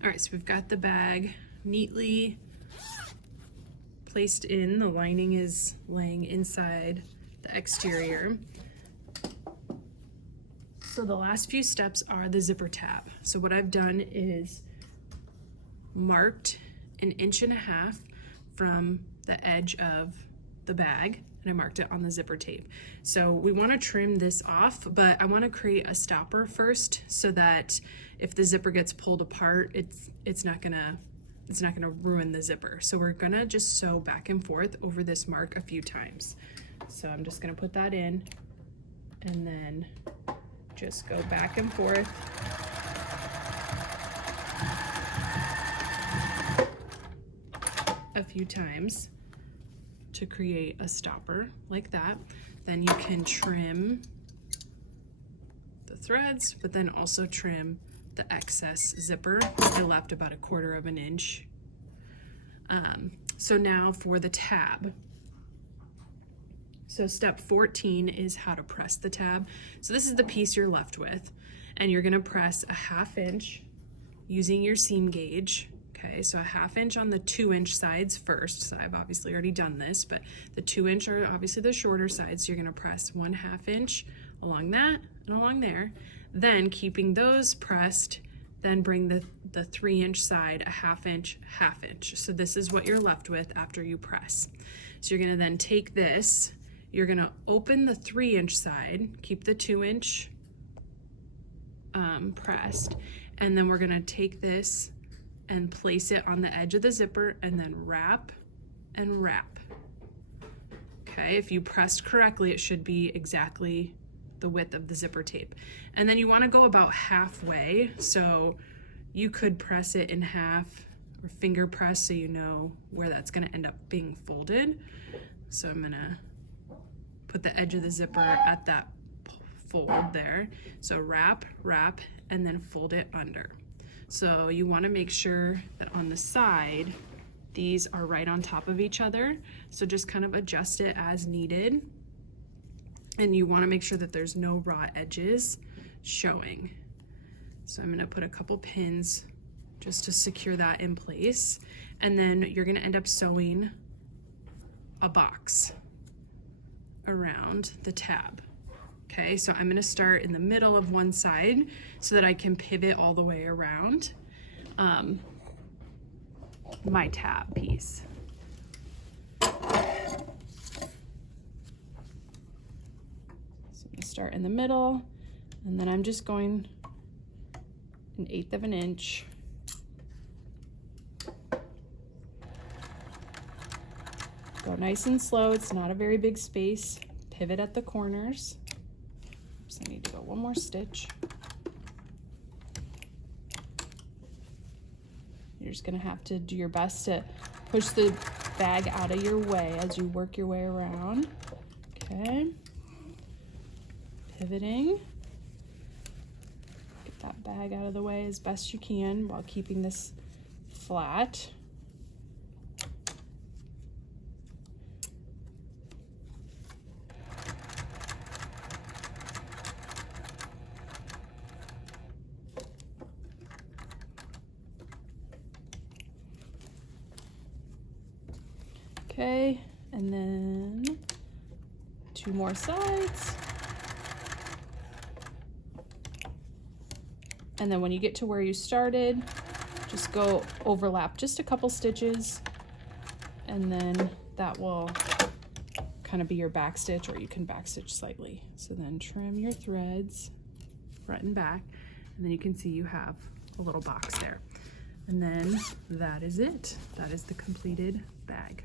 All right, so we've got the bag neatly placed in. The lining is laying inside the exterior. So the last few steps are the zipper tab. So what I've done is marked 1.5 inches from the edge of the bag, and I marked it on the zipper tape. So we want to trim this off, but I want to create a stopper first so that if the zipper gets pulled apart, it's not gonna ruin the zipper. So we're gonna just sew back and forth over this mark a few times. So I'm just gonna put that in and then just go back and forth. A few times to create a stopper like that. Then you can trim the threads, but then also trim the excess zipper. I left about 1/4 inch. So now for the tab. So step 14 is how to press the tab. So this is the piece you're left with, and you're gonna press 1/2 inch using your seam gauge. Okay, so 1/2 inch on the 2-inch sides first. So I've obviously already done this, but the 2-inch are obviously the shorter sides. So you're gonna press 1/2 inch along that and along there. Then keeping those pressed, then bring the 3-inch side 1/2 inch, 1/2 inch. So this is what you're left with after you press. So you're gonna then take this, you're gonna open the 3-inch side, keep the 2-inch pressed, and then we're gonna take this and place it on the edge of the zipper and then wrap and wrap. Okay, if you pressed correctly, it should be exactly the width of the zipper tape. And then you wanna go about halfway. So you could press it in half or finger press so you know where that's gonna end up being folded. So I'm gonna put the edge of the zipper at that fold there. So wrap, wrap, and then fold it under. So you want to make sure that on the side, these are right on top of each other. So just kind of adjust it as needed. And you want to make sure that there's no raw edges showing. So I'm going to put a couple pins just to secure that in place. And then you're going to end up sewing a box around the tab. Okay, so I'm gonna start in the middle of one side so that I can pivot all the way around my tab piece. So I'm gonna start in the middle, and then I'm just going 1/8 inch. Go nice and slow, it's not a very big space. Pivot at the corners. Oops, I need to go one more stitch. You're just gonna have to do your best to push the bag out of your way as you work your way around. Okay. Pivoting. Get that bag out of the way as best you can while keeping this flat. Okay, and then 2 more sides. And then when you get to where you started, just go overlap just a couple stitches, and then that will kind of be your back stitch, or you can back stitch slightly. So then trim your threads front and back, and then you can see you have a little box there. And then that is it. That is the completed bag.